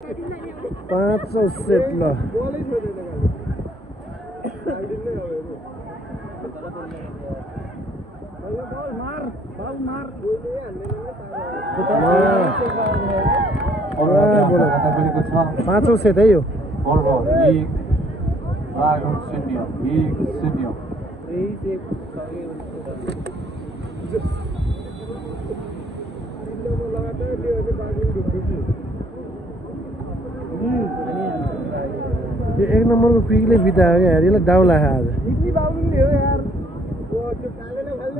500 set ल पाँचौं set है यो एक नंबर को क्विकले बितायो क्या यार यसलाई दाउ लाग्यो आज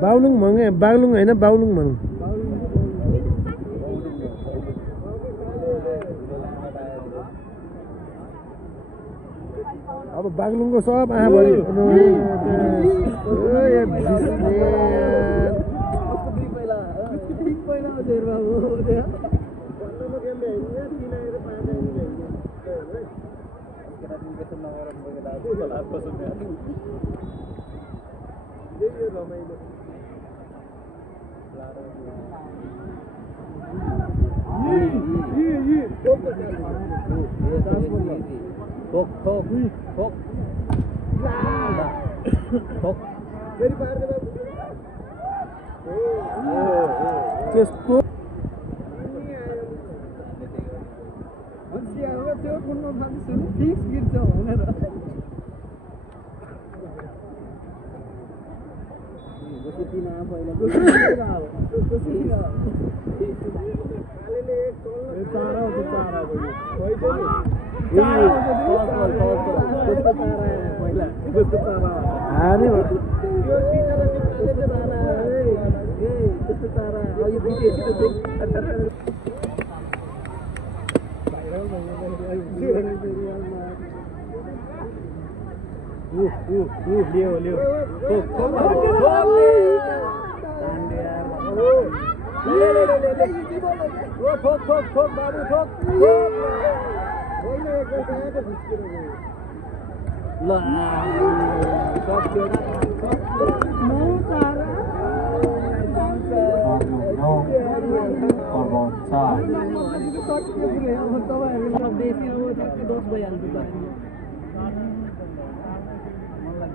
बाउलुङ भङ्गे बागलुङ होइन बाउलुङ भनौँ अब बागलुङको सब आँखा भरि त्यसको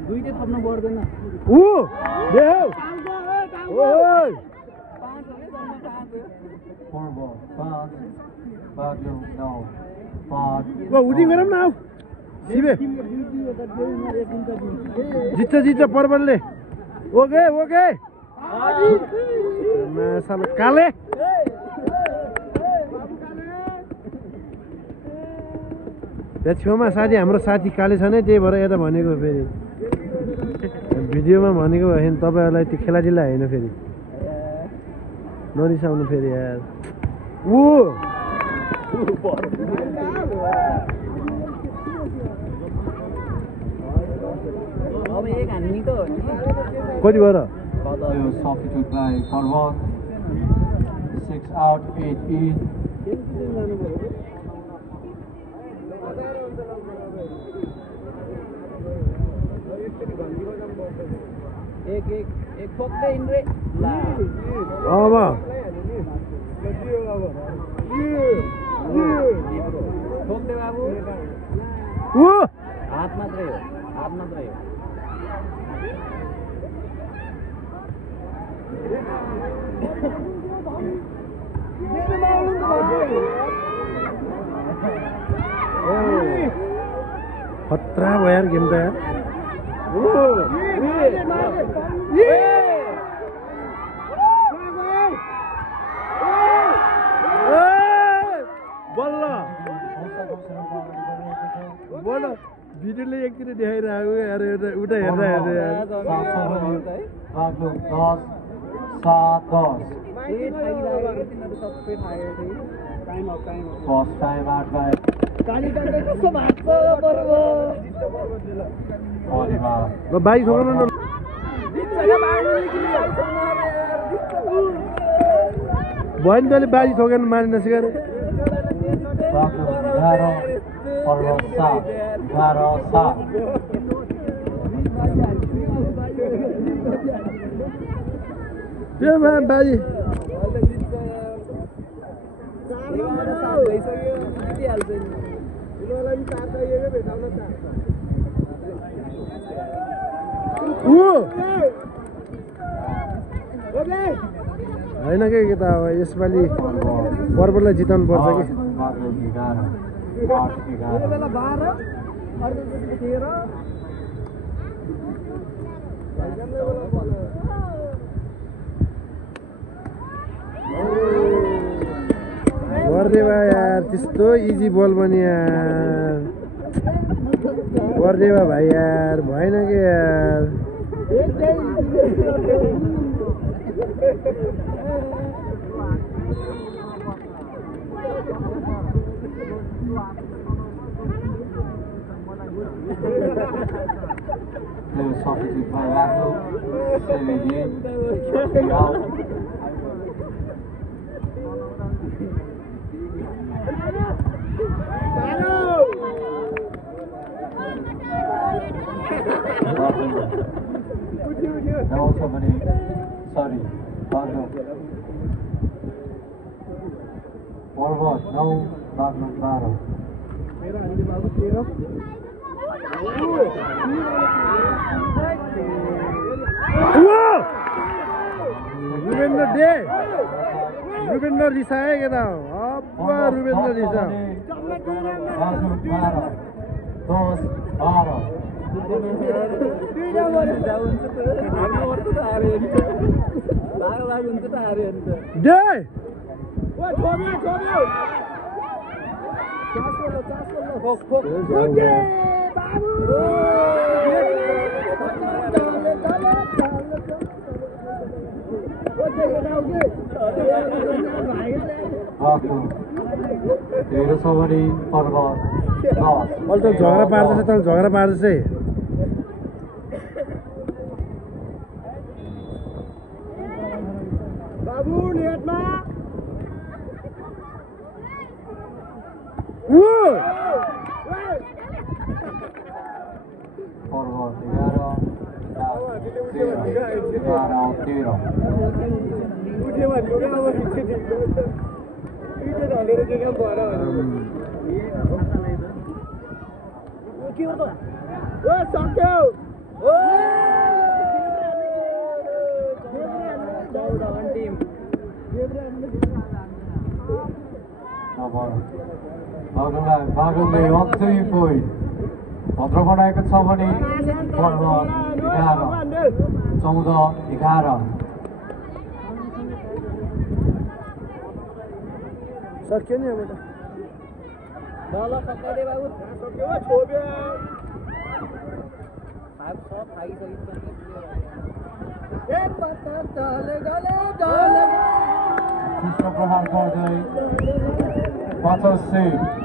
दुईटे थप्न पर्दैन उठी गरौँ न शिवे जित्छ पर्वतले ओके ओके काले त्यहाँ छेउमा साथी हाम्रो साथी काले छ नि त्यही भएर यता भनेको फेरि भिडियोमा भनेको भए तपाईँहरूलाई त्यो खेलाजिल्ला होइन फेरि नरिसाउनु फेरि यार कति भएर 6 out 8 in एक फोक्दै इन्द्रे अब फोक्दै बाबु हात मात्रै हो खतरा भयो यार गेम त यार बल्ल भिडियोले एकतिर देखाइरहेको यार उता हेर्दा यार बाइक छोड्न न भयो नि तैँले बाजी ठोकेर मार्न नसिकाएर त्यो बाजी होइन के त अब यसपालि पर्वतलाई जिताउनु पर्छ कि गरिदेवा यार त्यस्तो इजी बल पनि यार गरिदेवा भाइ यार भएन कि यार substitute by Randall, save again, out. No, somebody, sorry, Randall. Forward, no, Randall, Randall. Rubendra दे रुबेन्द्र रिसाए के त अब्बा रुबेन्द्र रिसा दे तेरो सवारी पर्वत अहिले त झगडा पार्दैछ त झगडा पार्दैछ बाबु नेटमा पर्वत 11 उठ्यो भने ढलेर के काम भएर सक्यो बागलले अझै पोइन्ट भद्र बनाएको छ भने पर्वत 11 सक्यो नि अब ल सक्दै बाबु सक्यो छोब्यो सब खाइसकिन्छ प्रहार गर्दै 85